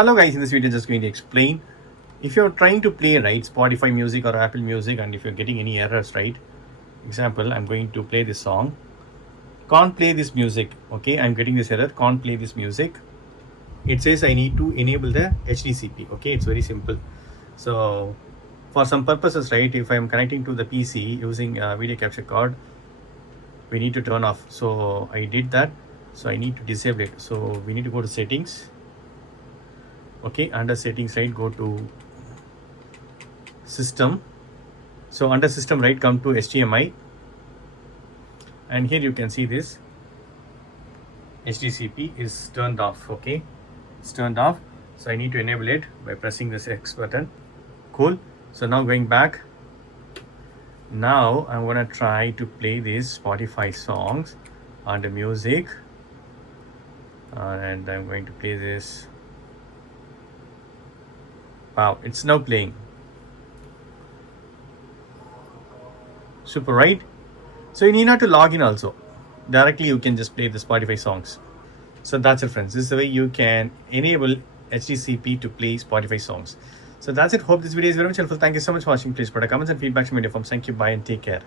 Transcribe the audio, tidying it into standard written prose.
Hello guys, in this video just going to explain if you're trying to play Spotify music or Apple Music, and if you're getting any errors, example, I'm going to play this song, can't play this music. Okay, I'm getting this error, can't play this music. It says I need to enable the HDCP. Okay, it's very simple. So for some purposes, if I'm connecting to the PC using a video capture card, we need to turn off. So I did that, so I need to disable it. So we need to go to settings. Okay, under settings, go to system. So under system, come to HDMI, and here you can see this HDCP is turned off. Okay, it's turned off, so I need to enable it by pressing this X button. Cool. So now going back, now I'm gonna try to play these Spotify songs under music, and I'm going to play this. Wow, it's now playing. Super, right? So you need not to log in also. Directly you can just play the Spotify songs. So that's it, friends. This is the way you can enable HDCP to play Spotify songs. So that's it. Hope this video is very much helpful. Thank you so much for watching. Please put a comments and feedback to me in your form. Thank you. Bye and take care.